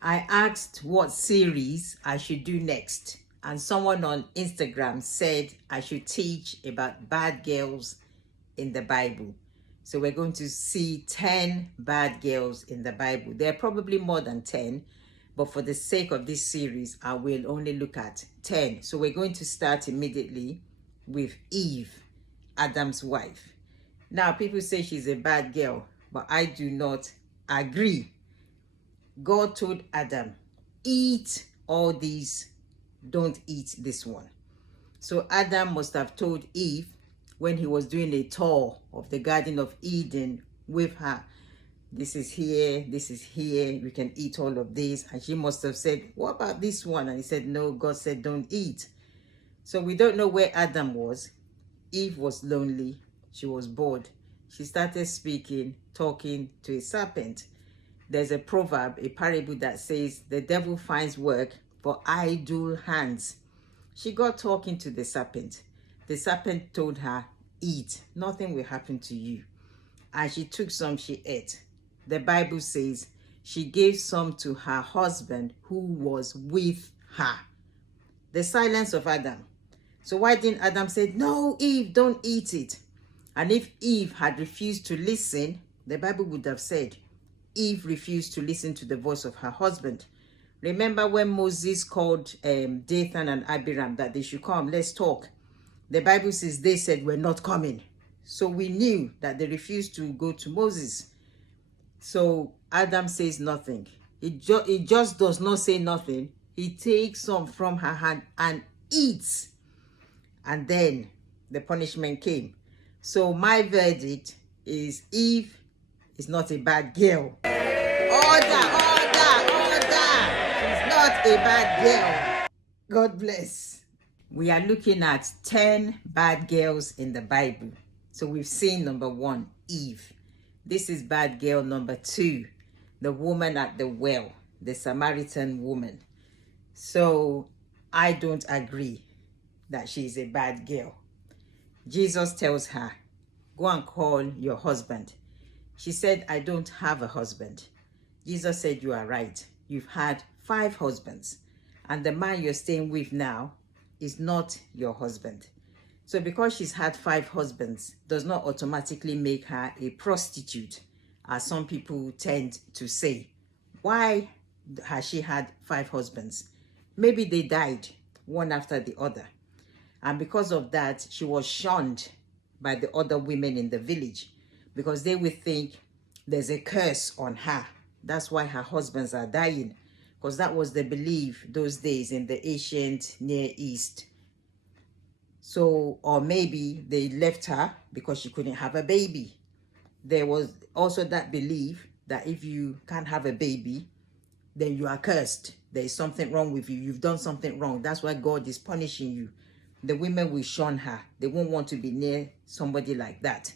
I asked what series I should do next, and someone on Instagram said I should teach about bad girls in the Bible. So we're going to see 10 bad girls in the Bible. There are probably more than 10, but for the sake of this series, I will only look at 10. So we're going to start immediately with Eve, Adam's wife. Now, people say she's a bad girl, but I do not agree. God told Adam, eat all these, don't eat this one. So Adam must have told Eve when he was doing a tour of the Garden of Eden with her, this is here, you can eat all of this. And she must have said, what about this one? And he said, no, God said, don't eat. So we don't know where Adam was. Eve was lonely. She was bored. She started speaking, talking to a serpent. There's a proverb, a parable that says, the devil finds work for idle hands. She got talking to the serpent. The serpent told her, eat, nothing will happen to you. And she took some, she ate. The Bible says she gave some to her husband who was with her. The silence of Adam. So why didn't Adam say, no, Eve, don't eat it? And if Eve had refused to listen, the Bible would have said, Eve refused to listen to the voice of her husband. Remember when Moses called Dathan and Abiram that they should come, let's talk. The Bible says they said, we're not coming. So we knew that they refused to go to Moses. So Adam says nothing. He just does not say nothing. He takes some from her hand and eats. And then the punishment came. So my verdict is Eve is not a bad girl. Order. She's not a bad girl. God bless. We are looking at 10 bad girls in the Bible. So we've seen number 1, Eve. This is bad girl number 2, the woman at the well, the Samaritan woman. So I don't agree that she's a bad girl. Jesus tells her, go and call your husband. She said, I don't have a husband. Jesus said, you are right. You've had 5 husbands, and the man you're staying with now is not your husband. So because she's had 5 husbands does not automatically make her a prostitute, as some people tend to say. Why has she had 5 husbands? Maybe they died one after the other. And because of that, she was shunned by the other women in the village, because they would think there's a curse on her. That's why her husbands are dying, because that was the belief those days in the ancient Near East. So, or maybe they left her because she couldn't have a baby. There was also that belief that if you can't have a baby, then you are cursed. There is something wrong with you. You've done something wrong. That's why God is punishing you. The women will shun her. They won't want to be near somebody like that.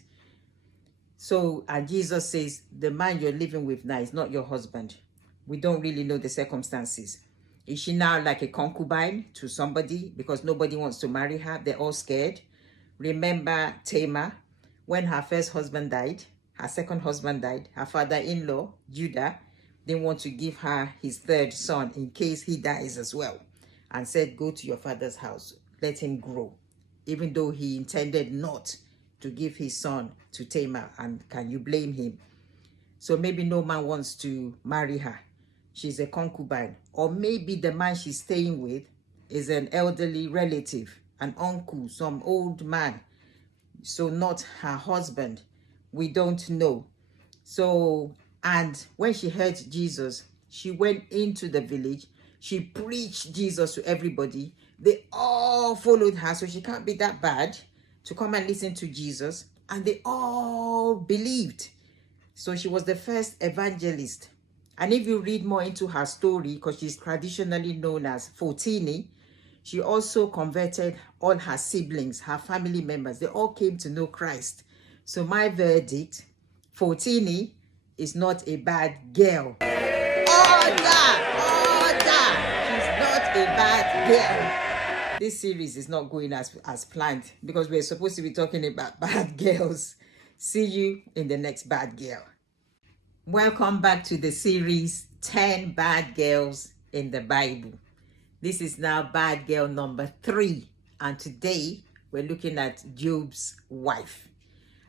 So, and Jesus says, the man you're living with now is not your husband. We don't really know the circumstances. Is she now like a concubine to somebody because nobody wants to marry her? They're all scared. Remember Tamar, when her first husband died, her second husband died, her father-in-law, Judah, didn't want to give her his 3rd son in case he dies as well, and said, go to your father's house, let him grow, even though he intended not to give his son to Tamar. And can you blame him? So maybe no man wants to marry her. She's a concubine. Or maybe the man she's staying with is an elderly relative, an uncle, some old man. So not her husband. We don't know. So, and when she heard Jesus, she went into the village. She preached Jesus to everybody. They all followed her. So she can't be that bad to come and listen to Jesus. And they all believed. So she was the first evangelist. And if you read more into her story, because she's traditionally known as Photini, she also converted all her siblings, her family members. They all came to know Christ. So my verdict, Photini is not a bad girl. Order! She's not a bad girl. This series is not going as planned, because we're supposed to be talking about bad girls. See you in the next bad girl. Welcome back to the series 10 bad girls in the Bible. This is now bad girl number 3. And today we're looking at Job's wife.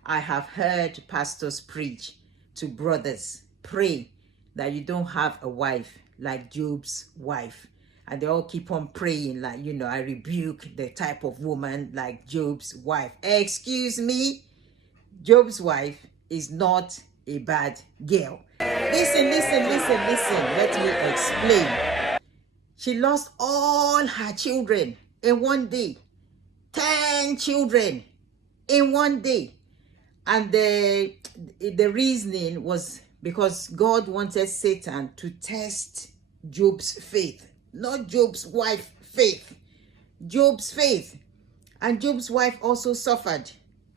I have heard pastors preach to brothers, pray that you don't have a wife like Job's wife. And they all keep on praying like, I rebuke the type of woman like Job's wife. Excuse me, Job's wife is not a bad girl. Listen. Let me explain. She lost all her children in one day. 10 children in one day. And the reasoning was because God wanted Satan to test Job's faith. Not Job's wife's faith. Job's faith. And Job's wife also suffered.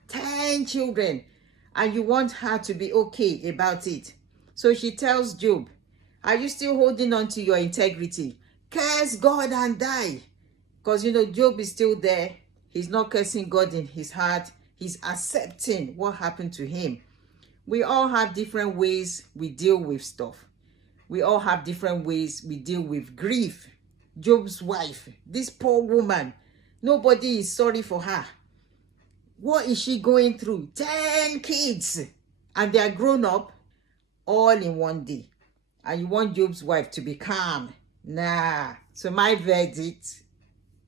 10 children. And you want her to be okay about it. So she tells Job, are you still holding on to your integrity? Curse God and die. Because, Job is still there. He's not cursing God in his heart. He's accepting what happened to him. We all have different ways we deal with stuff. We all have different ways we deal with grief. Job's wife, this poor woman, nobody is sorry for her. What is she going through? 10 kids. And they are grown up all in one day. And you want Job's wife to be calm. Nah. So my verdict,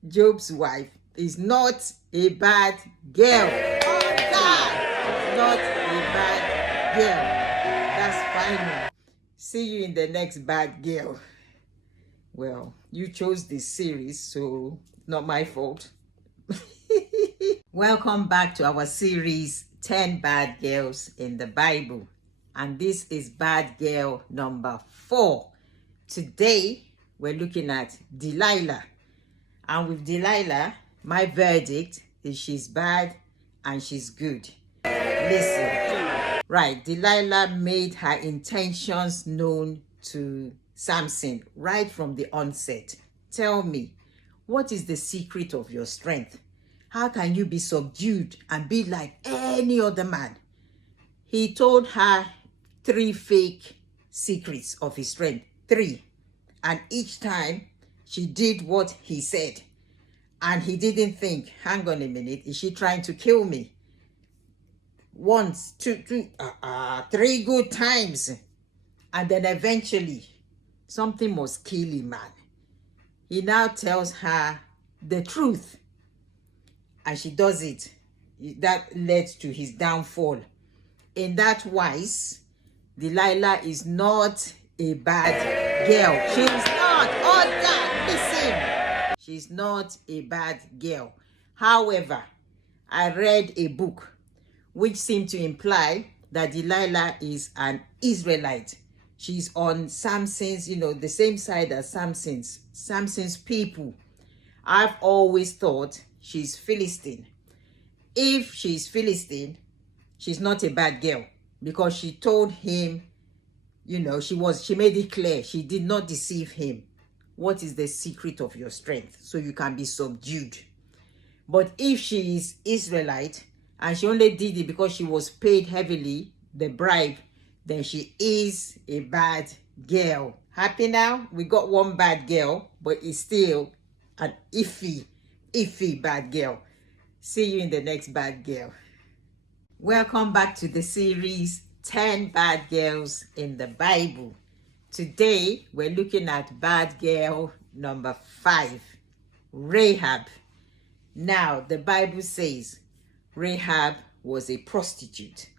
Job's wife is not a bad girl. Oh God! Not a bad girl. That's final. See you in the next bad girl. Well, you chose this series, so not my fault. Welcome back to our series 10 Bad Girls in the Bible. And this is bad girl number 4. Today, we're looking at Delilah. And with Delilah, my verdict is she's bad and she's good. Listen. Right, Delilah made her intentions known to Samson right from the onset. Tell me, what is the secret of your strength? How can you be subdued and be like any other man? He told her 3 fake secrets of his strength. 3. And each time she did what he said. And he didn't think, hang on a minute, is she trying to kill me? Once, 3 good times. And then eventually, something must kill him, man. He now tells her the truth. And she does it. That led to his downfall. In that wise, Delilah is not a bad girl. She's not. Oh, God, listen. She's not a bad girl. However, I read a book which seemed to imply that Delilah is an Israelite. She's on Samson's, the same side as Samson's people. I've always thought she's Philistine. If she's Philistine, she's not a bad girl because she told him, she made it clear she did not deceive him. What is the secret of your strength so you can be subdued? But if she is Israelite and she only did it because she was paid heavily, the bribe, then she is a bad girl. Happy now? We got one bad girl, but it's still an iffy bad girl. See you in the next bad girl. Welcome back to the series 10 Bad Girls in the Bible. Today we're looking at bad girl number 5, Rahab. Now the Bible says Rahab was a prostitute.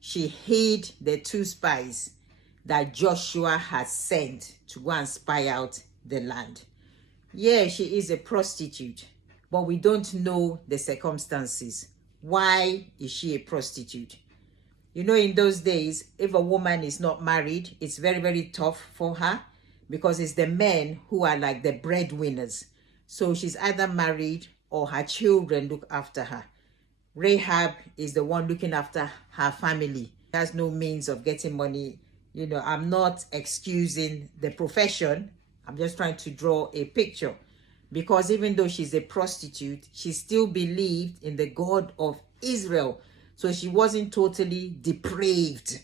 She hid the 2 spies that Joshua had sent to go and spy out the land. Yeah, she is a prostitute, but we don't know the circumstances. Why is she a prostitute? In those days, if a woman is not married, it's very, very tough for her because it's the men who are like the breadwinners. So she's either married or her children look after her. Rahab is the one looking after her family. She has no means of getting money. I'm not excusing the profession. I'm just trying to draw a picture. Because even though she's a prostitute, she still believed in the God of Israel. So she wasn't totally depraved.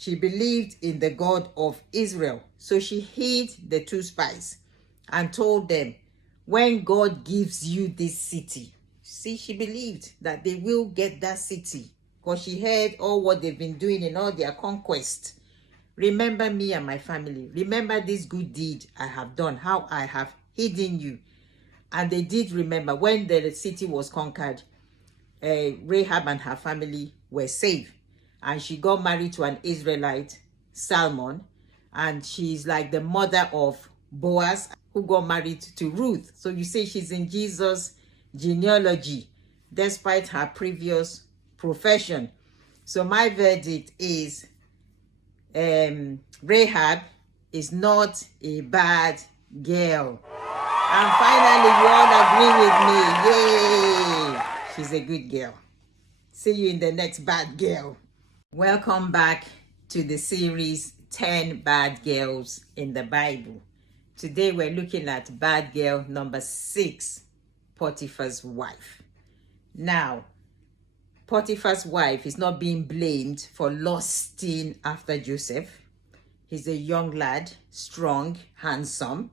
She believed in the God of Israel. So she hid the two spies and told them, when God gives you this city, see, she believed that they will get that city because she heard all what they've been doing in all their conquest. Remember me and my family. Remember this good deed I have done, how I have hidden you. And they did remember when the city was conquered, Rahab and her family were saved. And she got married to an Israelite, Salmon. And she's like the mother of Boaz, who got married to Ruth. So you see, she's in Jesus' genealogy, despite her previous profession. So my verdict is Rahab is not a bad girl. And finally, you all agree with me. Yay! She's a good girl. See you in the next bad girl. Welcome back to the series 10 Bad Girls in the Bible. Today we're looking at bad girl number 6, Potiphar's wife. Now, Potiphar's wife is not being blamed for lusting after Joseph. He's a young lad, strong, handsome.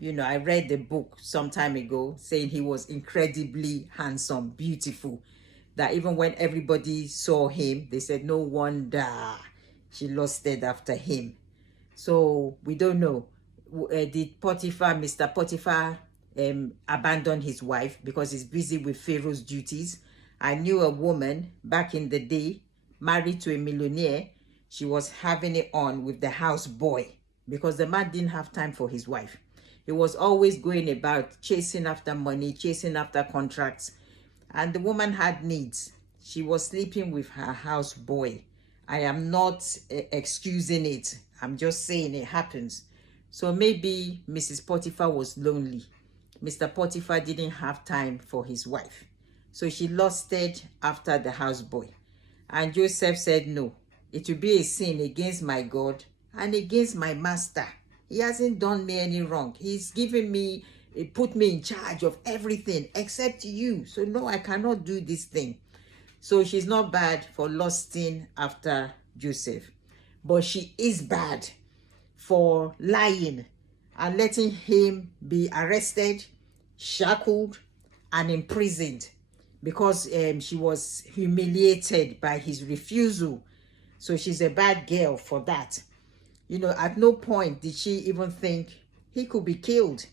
You know, I read the book some time ago saying he was incredibly handsome, beautiful. That even when everybody saw him, they said, no wonder she lusted after him. So we don't know. Did Mr. Potiphar, abandon his wife because he's busy with Pharaoh's duties? I knew a woman back in the day, married to a millionaire. She was having it on with the house boy because the man didn't have time for his wife. He was always going about chasing after money, chasing after contracts. And the woman had needs. She was sleeping with her house boy. I am not excusing it. I'm just saying it happens. So maybe Mrs. Potiphar was lonely. Mr. Potiphar didn't have time for his wife. So she lusted after the houseboy. And Joseph said, no, it will be a sin against my God and against my master. He hasn't done me any wrong. He's given me, put me in charge of everything except you. So no, I cannot do this thing. So she's not bad for lusting after Joseph. But she is bad for lying and letting him be arrested, shackled, and imprisoned because she was humiliated by his refusal. So she's a bad girl for that. You know, at no point did she even think he could be killed.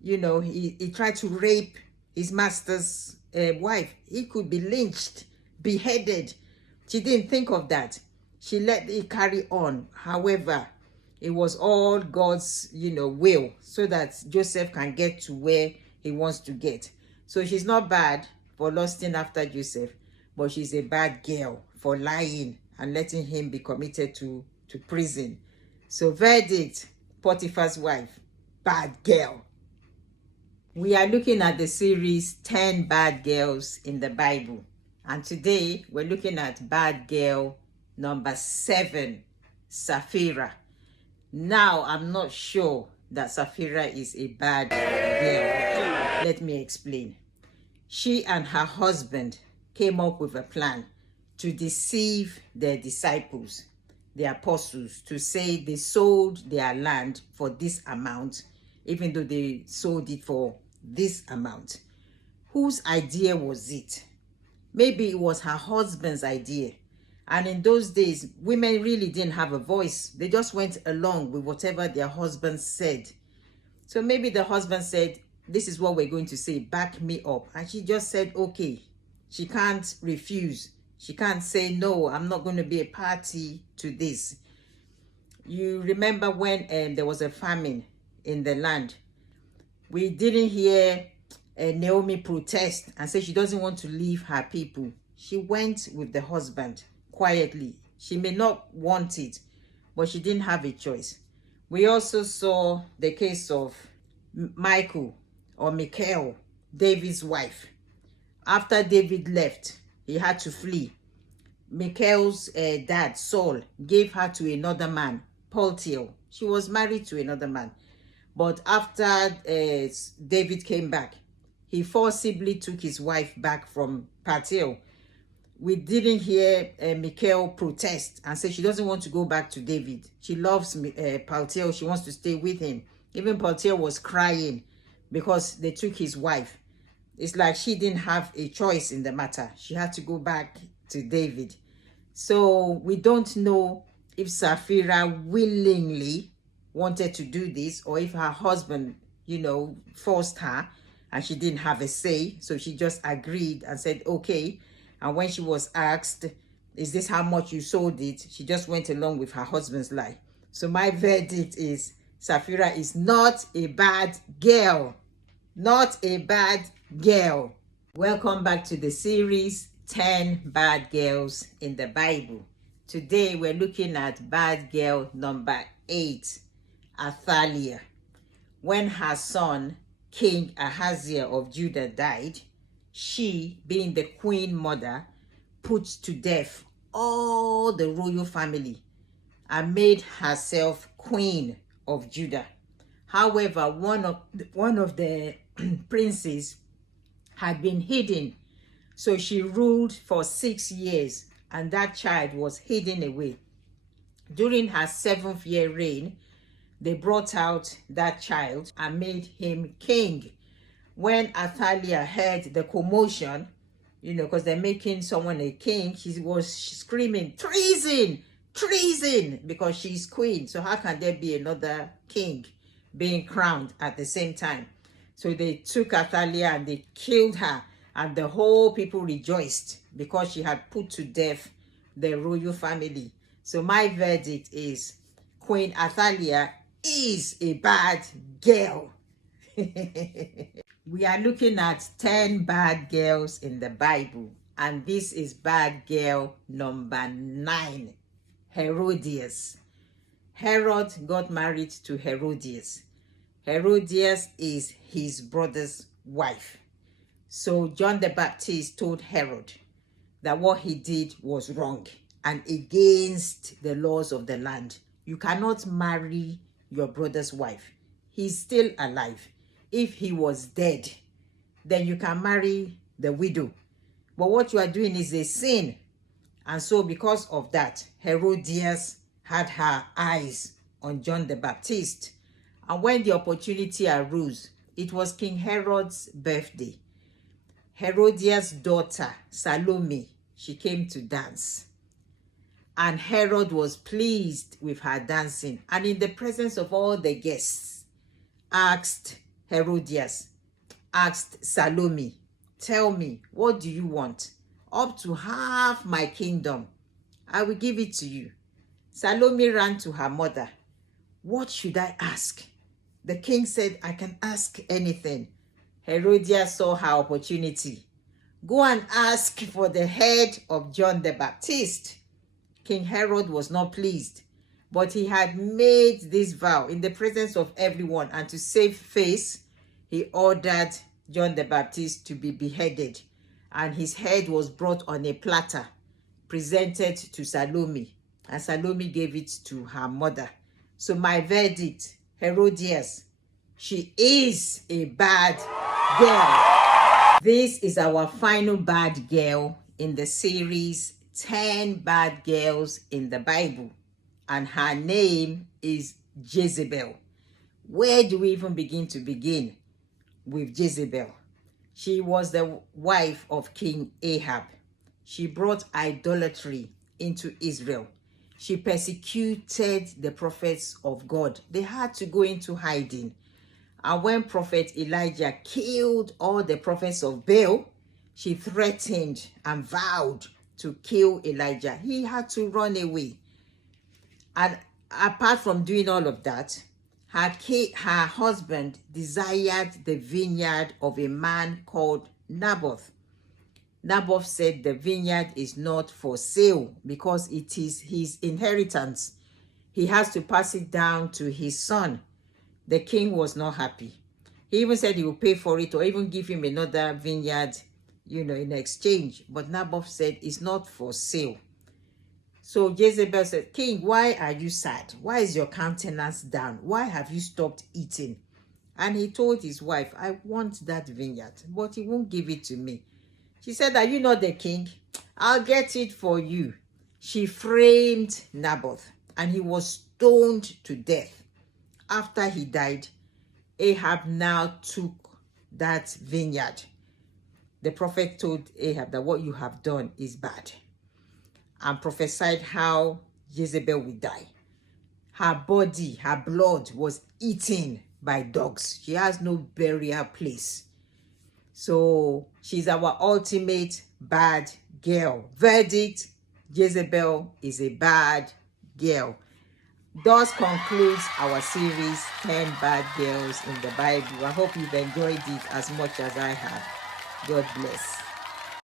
You know, he tried to rape his master's wife. He could be lynched, beheaded. She didn't think of that. She let it carry on. However, it was all God's, will so that Joseph can get to where he wants to get. So she's not bad for lusting after Joseph, but she's a bad girl for lying and letting him be committed to prison. So verdict, Potiphar's wife, bad girl. We are looking at the series 10 Bad Girls in the Bible. And today we're looking at bad girl number 7, Sapphira. Now, I'm not sure that Sapphira is a bad girl. Let me explain. She and her husband came up with a plan to deceive their disciples, the apostles, to say they sold their land for this amount, even though they sold it for this amount. Whose idea was it? Maybe it was her husband's idea. And in those days, women really didn't have a voice. They just went along with whatever their husband said. So maybe the husband said, this is what we're going to say, back me up. And she just said, okay. She can't refuse. She can't say, no, I'm not going to be a party to this. You remember when there was a famine in the land. We didn't hear Naomi protest and say she doesn't want to leave her people. She went with the husband quietly. She may not want it, but she didn't have a choice. We also saw the case of Michal, David's wife. After David left, he had to flee. Michal's dad, Saul, gave her to another man, Potiphar. She was married to another man. But after David came back, he forcibly took his wife back from Potiphar. we didn't hear Michal protest and say she doesn't want to go back to David. She loves Paltiel. She wants to stay with him. Even Paltiel was crying because they took his wife. It's like she didn't have a choice in the matter. She had to go back to David. So we don't know if Sapphira willingly wanted to do this or if her husband, forced her and she didn't have a say. So she just agreed and said, okay. And when she was asked, is this how much you sold it? She just went along with her husband's lie. So my verdict is Sapphira is not a bad girl. Not a bad girl. Welcome back to the series 10 Bad Girls in the Bible. Today we're looking at bad girl number 8, Athaliah. When her son, King Ahaziah of Judah, died, she, being the queen mother, put to death all the royal family and made herself queen of Judah. However, one of the princes had been hidden, so she ruled for 6 years, and that child was hidden away. During her 7th year reign, they brought out that child and made him king. When Athaliah heard the commotion, because they're making someone a king, she was screaming, treason, treason, because she's queen. So how can there be another king being crowned at the same time? So they took Athaliah and they killed her, and the whole people rejoiced because she had put to death the royal family. So my verdict is Queen Athaliah is a bad girl. We are looking at 10 bad girls in the Bible, and this is bad girl number 9, Herodias. Herod got married to Herodias. Herodias is his brother's wife. So John the Baptist told Herod that what he did was wrong and against the laws of the land. You cannot marry your brother's wife. He's still alive. If he was dead, then you can marry the widow. But what you are doing is a sin. And so because of that, Herodias had her eyes on John the Baptist. And when the opportunity arose, it was King Herod's birthday. Herodias' daughter, Salome, she came to dance. And Herod was pleased with her dancing. And in the presence of all the guests, Herodias asked Salome, tell me, what do you want? Up to half my kingdom, I will give it to you. Salome ran to her mother. What should I ask? The king said, I can ask anything. Herodias saw her opportunity. Go and ask for the head of John the Baptist. King Herod was not pleased, but he had made this vow in the presence of everyone, and to save face, he ordered John the Baptist to be beheaded, and his head was brought on a platter, presented to Salome, and Salome gave it to her mother. So my verdict, Herodias, she is a bad girl. This is our final bad girl in the series 10 Bad Girls in the Bible, and her name is Jezebel. Where do we even begin to begin with Jezebel? She was the wife of King Ahab. She brought idolatry into Israel. She persecuted the prophets of God. They had to go into hiding. And when Prophet Elijah killed all the prophets of Baal, she threatened and vowed to kill Elijah. He had to run away. And apart from doing all of that, her husband desired the vineyard of a man called Naboth. Naboth said the vineyard is not for sale because it is his inheritance. He has to pass it down to his son. The king was not happy. He even said he would pay for it or even give him another vineyard, in exchange. But Naboth said it's not for sale. So Jezebel said, King, why are you sad? Why is your countenance down? Why have you stopped eating? And he told his wife, I want that vineyard, but he won't give it to me. She said, are you not the king? I'll get it for you. She framed Naboth, and he was stoned to death. After he died, Ahab now took that vineyard. The prophet told Ahab that what you have done is bad, and prophesied how Jezebel would die. Her body, her blood was eaten by dogs. She has no burial place. So she's our ultimate bad girl. Verdict: Jezebel is a bad girl. Thus concludes our series 10 Bad Girls in the Bible. I hope you've enjoyed it as much as I have. God bless.